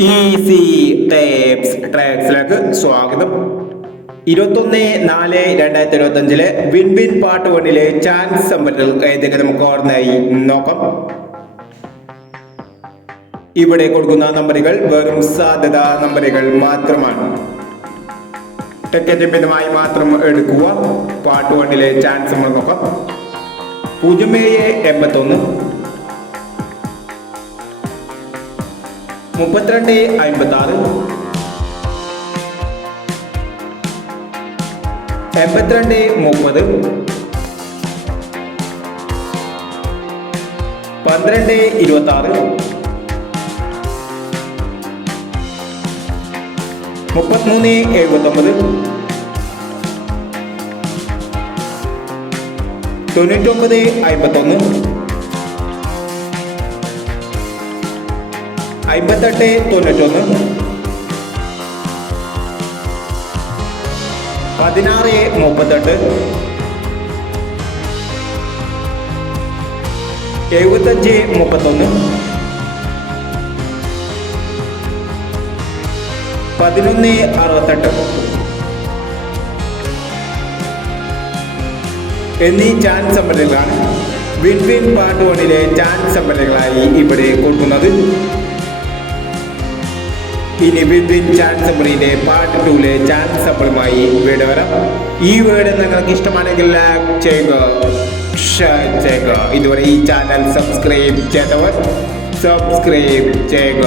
Easy tapes ട്രാക്സിലേക്ക് സ്വാഗതം. 21/4/2025 win win part 1 chance നമ്പറുകൾ ഏതൊക്കെ നമുക്ക് ഓർമ്മയായി നോക്കാം. ഇവിടെ കൊടുക്കുന്ന നമ്പറുകൾ വെറും സാധ്യത നമ്പറുകൾ മാത്രമാണ്. ടിക്കറ്റ് ബിന്ദുമായി മാത്രം എടുക്കുക. പാർട്ട് 1 ചാൻസ് നമ്പർ നോക്കാം. 0781 3256 8230 1226 3379 9951 5891 1638 7531 1168 എന്നീ ചാൻസ് നമ്പറുകളാണ് വിൻ വിൻ പാർട്ട് 1 ചാൻസ് നമ്പറുകളായി ഇവിടെ കൊടുക്കുന്നത്. ഇനി വിൻ വിൻ ചാൻസ് നമ്പറിന്റെ പാർട്ട് 2 ചാൻസ് നമ്പറുമായി വീട് വരാം. ഈ വീഡിയോ നിങ്ങൾക്ക് ഇഷ്ടമാണെങ്കിൽ ലൈക്ക് ചെയ്യുക, ഷെയർ ചെയ്യുക. ഇതുവരെ ഈ ചാനൽ സബ്സ്ക്രൈബ് ചെയ്തവർ സബ്സ്ക്രൈബ് ചെയ്യുക.